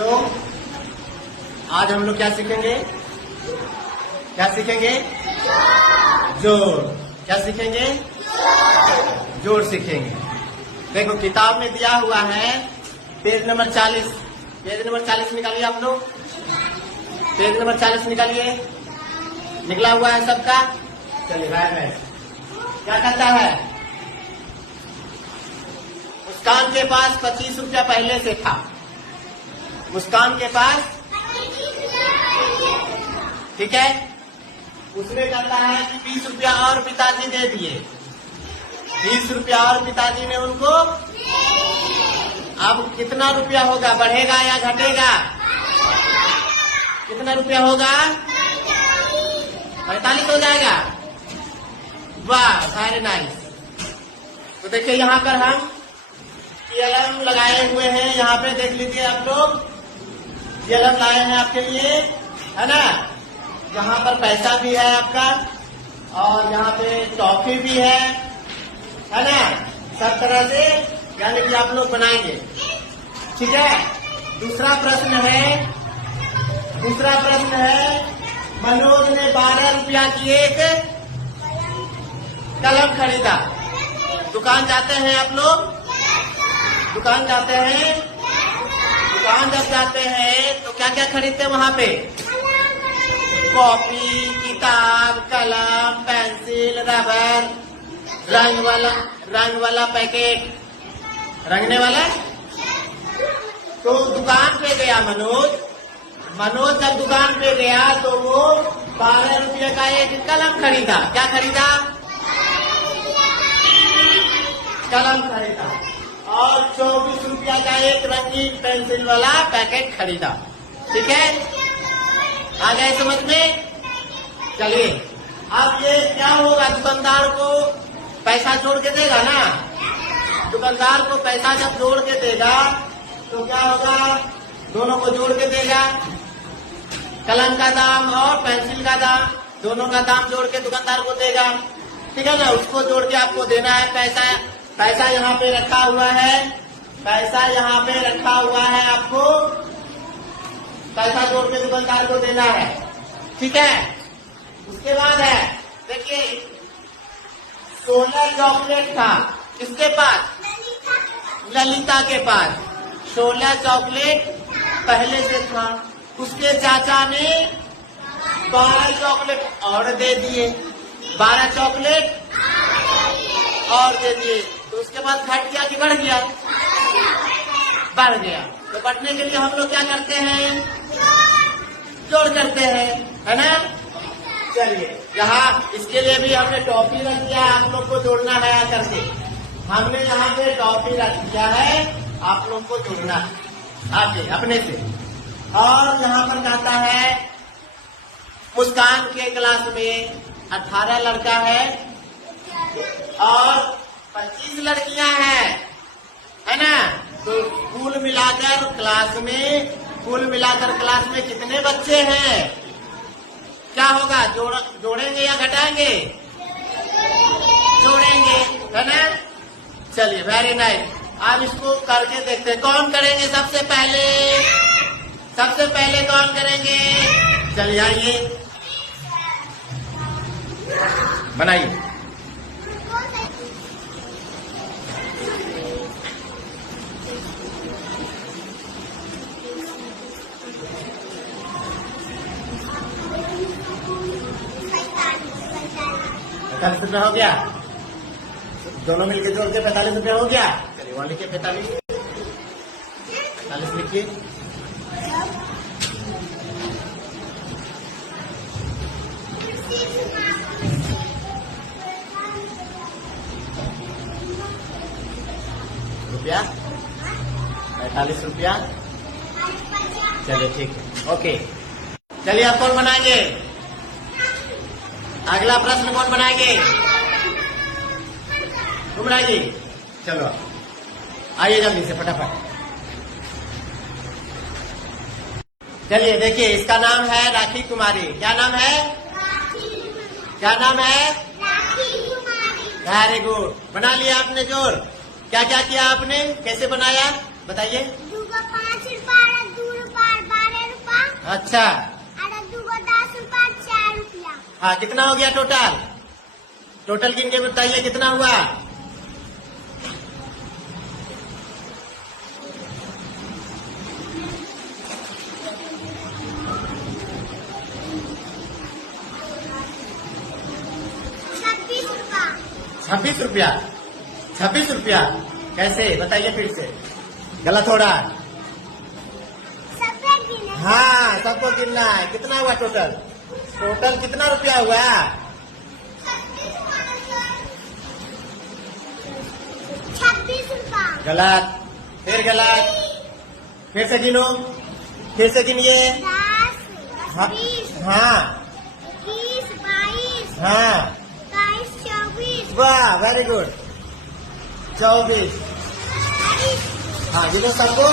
तो आज हम लोग क्या सीखेंगे? जोड़। क्या सीखेंगे? जोड़ सीखेंगे। देखो किताब में दिया हुआ है पेज नंबर 40। पेज नंबर 40 निकालिए आप लोग। पेज नंबर 40 निकालिए। निकला हुआ है सबका? चलिए राइट। क्या कहता है? मुस्कान के पास 25 रुपया पहले से था। मुस्कान के पास, ठीक है, उसने कहता है कि 20 रुपया और पिताजी दे दिए। 20 रुपया और पिताजी ने उनको। अब कितना रुपया होगा? बढ़ेगा या घटेगा? कितना रुपया होगा? 45 हो जाएगा। वाह, वेरी नाइस। तो देखिए यहाँ पर हम कलम लगाए हुए हैं। यहाँ पे देख लीजिए आप लोग, कलम लाए हैं आपके लिए, है ना। यहाँ पर पैसा भी है आपका और यहाँ पे टॉफी भी है ना। सब तरह से यानी कि आप लोग बनाएंगे, ठीक है। दूसरा प्रश्न है मनोज ने 12 रुपया की एक कलम खरीदा। दुकान जाते हैं आप लोग? दुकान जाते हैं? दुकान जब जाते हैं तो क्या क्या खरीदते हैं वहाँ पे? कॉपी, किताब, कलम, पेंसिल, रबर, रंग वाला पैकेट, रंगने वाला। तो दुकान पे गया मनोज जब दुकान पे गया तो वो 12 रुपये का एक कलम खरीदा। क्या खरीदा? कलम खरीदा। और 24 रुपया का एक रंगीन पेंसिल वाला पैकेट खरीदा। ठीक है, आ गए समझ में? चलिए, अब ये क्या होगा? दुकानदार को पैसा जोड़ के देगा ना। दुकानदार को पैसा जब जोड़ के देगा तो क्या होगा? दोनों को जोड़ के देगा। कलम का दाम और पेंसिल का दाम, दोनों का दाम जोड़ के दुकानदार को देगा। ठीक है ना। उसको जोड़ के आपको देना है पैसा। पैसा यहाँ पे रखा हुआ है। पैसा यहाँ पे रखा हुआ है। आपको पैसा जोड़ के दुकानदार को देना है। ठीक है। उसके बाद है, देखिए 16 चॉकलेट था। किसके पास? ललिता के पास 16 चॉकलेट पहले से था। उसके चाचा ने 12 चॉकलेट और दे दिए। 12 चॉकलेट और दे दिए। तो उसके बाद घट गया कि बढ़ गया? बढ़ गया। तो बढ़ने के लिए हम लोग क्या करते हैं? जोड़ करते हैं, है ना। चलिए, यहाँ इसके लिए भी हमने टॉफी रख दिया है। आप लोग को जोड़ना है आकर के। हमने यहाँ पे टॉफी रख दिया है, आप लोग को जोड़ना है आके अपने से। और यहाँ पर कहता है मुस्कान के क्लास में 18 लड़का है और 25 लड़कियां हैं, है ना। तो कुल मिलाकर क्लास में कितने बच्चे हैं? क्या होगा? जोड़ेंगे या घटाएंगे? जोड़ेंगे, है ना। चलिए, वेरी नाइस। अब इसको करके देखते हैं। कौन करेंगे सबसे पहले? सबसे पहले कौन करेंगे? चलिए आइए, बनाइए। ₹45 हो गया। दोनों मिलके जोड़ के 45 रुपया हो गया। चलिए वहां लिखिए 45 लिखिए। रुपया 45 रुपया। चलिए ठीक है, ओके। चलिए आप कौन बनाएंगे? अगला प्रश्न कौन बनाएंगे? तुम बनाएंगे? चलो आइए जल्दी से फटाफट। चलिए देखिए, इसका नाम है राखी कुमारी। क्या नाम है? क्या नाम है? Very good. बना लिया आपने जोड़? क्या क्या किया आपने? कैसे बनाया बताइए? 2 का 5 रुपया, 2 रुपया अच्छा 10 रुपया 4 रुपया। हाँ, कितना हो गया टोटल? टोटल गिन के बताइए कितना हुआ? 26 रुपया। 26 रुपया कैसे बताइए फिर से? गलत हो रहा है। हाँ, सबको गिनना है। कितना हुआ टोटल? टोटल कितना रुपया हुआ? 26 रुपया। गलत, फिर गलत, फिर से गिनो, फिर से गिनिए। 10, हाँ 20, हाँ 21, 22, हाँ, 23, 24, वाह वेरी गुड। 24। 22, हाँ गिनो सबको।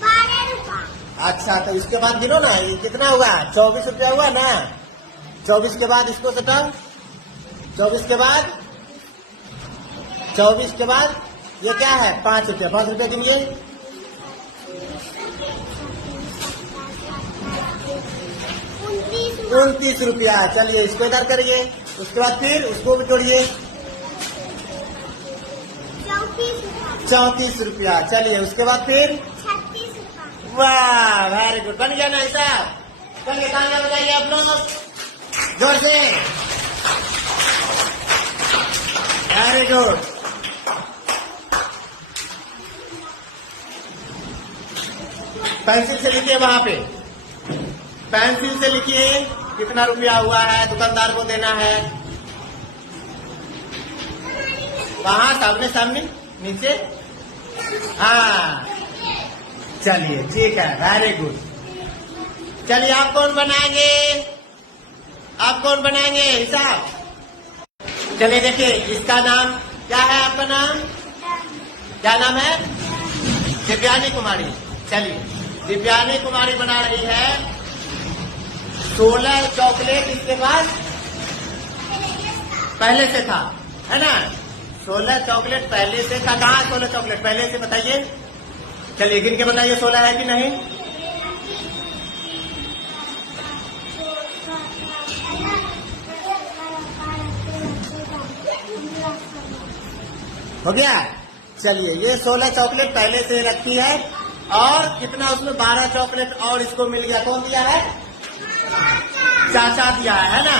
12 रुपया। अच्छा, तो इसके बाद गिनो ना, ये कितना हुआ? 24 रुपया हुआ ना। 24 के बाद इसको सटाओ। 24 के बाद, 24 के बाद ये क्या है? 5 रुपया। 5 रुपया गिनिए। 29 रुपया। चलिए इसको इधर करिए। उसके बाद फिर उसको भी जोड़िए। 34 रुपया। चलिए उसके बाद फिर 36 रुपया। वाह वेरी गुड, बन गया ना हिसाब? चलिए तालियां बजाइए आप लोग जोर से। Very good. पेंसिल से लिखिए वहां पे, पेंसिल से लिखिए कितना रुपया हुआ है, दुकानदार को देना है। वहां सामने सामने नीचे। हाँ चलिए ठीक है, वेरी गुड। चलिए आप कौन बनाएंगे? आप कौन बनाएंगे हिसाब? चलिए देखिए, इसका नाम क्या है? आपका नाम क्या नाम है? दिव्यानी कुमारी। चलिए दिव्यानी कुमारी बना रही है 16 चॉकलेट इसके पास पहले से था, है ना? 16 चॉकलेट पहले से था। कहाँ 16 चॉकलेट पहले से बताइए? चलिए गिन के बताइए 16 है कि नहीं? हो गया। चलिए ये 16 चॉकलेट पहले से रखी है और कितना उसमें 12 चॉकलेट और इसको मिल गया। कौन दिया है? चाचा दिया है ना?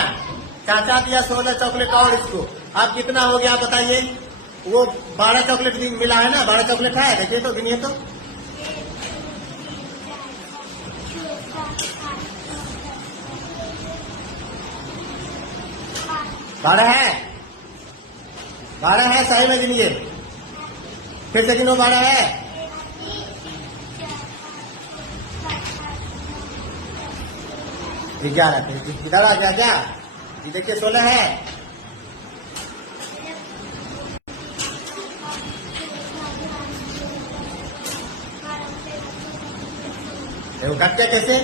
चाचा दिया 16 चॉकलेट और इसको। अब कितना हो गया बताइए? वो 12 चॉकलेट मिला है ना? 12 चॉकलेट है, देखिए तो, गिनिए तो। बारह है, 12 है, सही में गिनिए। फिर से गिनो, 12 है। ग्यारह इधर आ गया क्या? ये देखिए 16 है। देखो कट गया कैसे?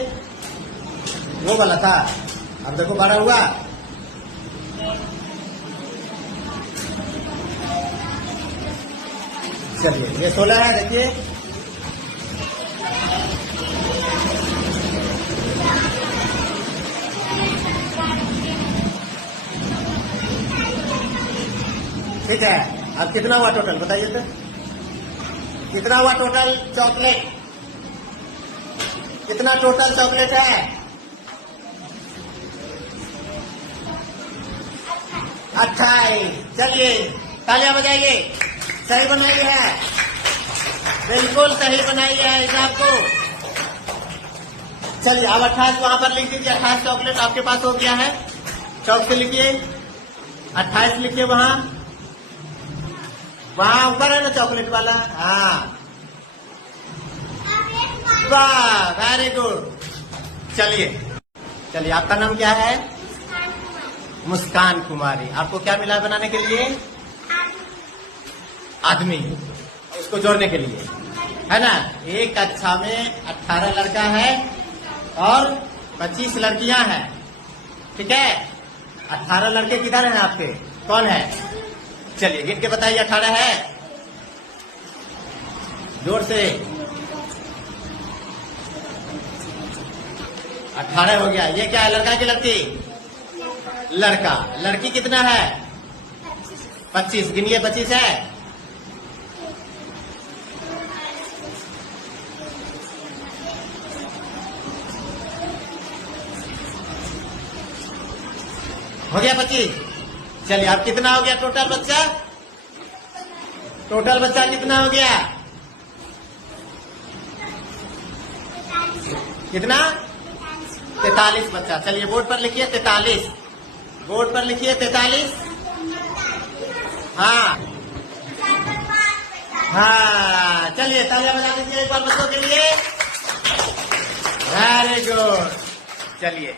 वो वाला था। अब देखो 12 हुआ। चलिए ये 16 है, देखिए। ठीक है, अब कितना हुआ टोटल बताइए तो? कितना हुआ टोटल चॉकलेट? कितना टोटल चॉकलेट है? 28। चलिए तालियां बजाइए। सही बनाई है, बिल्कुल सही बनाई है हिसाब को। चलिए अब 28 वहां पर लिख दीजिए। 28 चॉकलेट आपके पास हो गया है। चौक से लिखिए, 28 लिखिए। वहां ऊपर है ना चॉकलेट वाला? हाँ वाह वेरी गुड। चलिए आपका नाम क्या है? मुस्कान कुमारी। आपको क्या मिला बनाने के लिए? आदमी, उसको जोड़ने के लिए, है ना? एक कक्षा में 18 लड़का है और 25 लड़कियां हैं, ठीक है? 18 लड़के किधर हैं आपके? कौन है? चलिए गिन के बताइए। 18 है, जोर से। 18 हो गया। ये क्या है, लड़का की लड़की? लड़का। लड़की कितना है? 25। गिनिए, 25 है। हो गया 25। चलिए, अब कितना हो गया टोटल बच्चा? टोटल बच्चा कितना हो गया? कितना? 43 बच्चा। चलिए बोर्ड पर लिखिए 43। बोर्ड पर लिखिए 43। हाँ हाँ, चलिए तालियां बजा दीजिए एक बार बच्चों के लिए। Very good. चलिए।